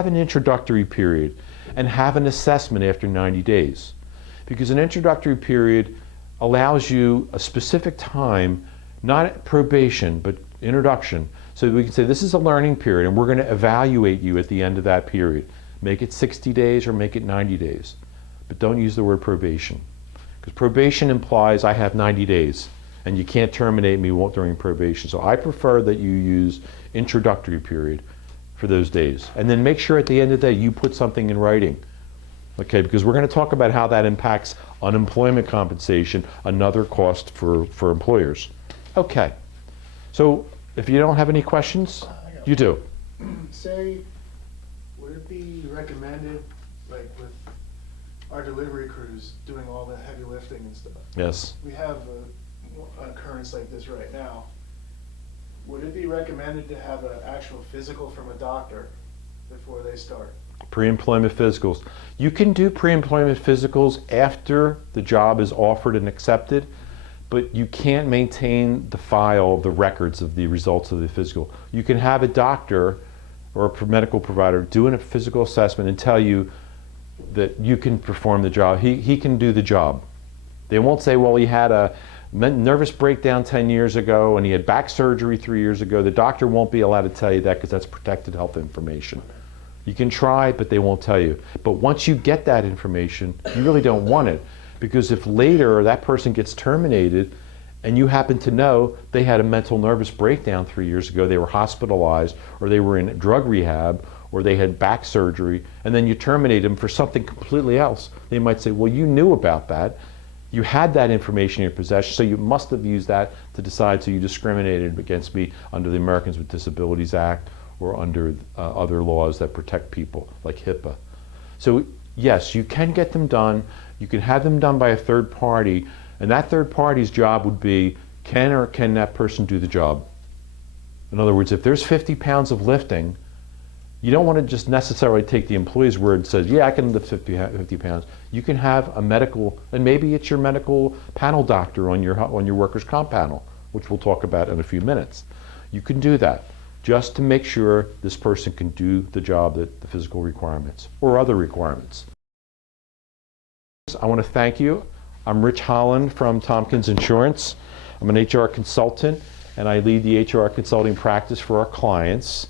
have an introductory period and have an assessment after 90 days. Because an introductory period allows you a specific time, not probation, but introduction. So we can say this is a learning period and we're going to evaluate you at the end of that period. Make it 60 days or make it 90 days. But don't use the word probation. Because probation implies I have 90 days and you can't terminate me during probation. So I prefer that you use introductory period for those days. And then make sure at the end of the day you put something in writing. Okay, because we're going to talk about how that impacts unemployment compensation, another cost for employers. Okay, so if you don't have any questions, you do. Say, would it be recommended, like with our delivery crews doing all the heavy lifting and stuff? Yes. We have an occurrence like this right now. Would it be recommended to have an actual physical from a doctor before they start? Pre-employment physicals. You can do pre-employment physicals after the job is offered and accepted, but you can't maintain the file, the records of the results of the physical. You can have a doctor or a medical provider doing a physical assessment and tell you that you can perform the job. He can do the job. They won't say, well, he had a nervous breakdown 10 years ago and he had back surgery 3 years ago. The doctor won't be allowed to tell you that because that's protected health information. You can try, but they won't tell you. But once you get that information, you really don't want it. Because if later that person gets terminated and you happen to know they had a mental nervous breakdown 3 years ago, they were hospitalized, or they were in drug rehab, or they had back surgery, and then you terminate them for something completely else, they might say, well, you knew about that. You had that information in your possession, so you must have used that to decide, so you discriminated against me under the Americans with Disabilities Act or under other laws that protect people, like HIPAA. So yes, you can get them done. You can have them done by a third party, and that third party's job would be, can or can that person do the job? In other words, if there's 50 pounds of lifting, you don't want to just necessarily take the employee's word and say, yeah, I can lift 50 pounds. You can have a medical, and maybe it's your medical panel doctor on your workers' comp panel, which we'll talk about in a few minutes. You can do that just to make sure this person can do the job, that the physical requirements or other requirements. I want to thank you. I'm Rich Holland from Tompkins Insurance. I'm an HR consultant and I lead the HR consulting practice for our clients.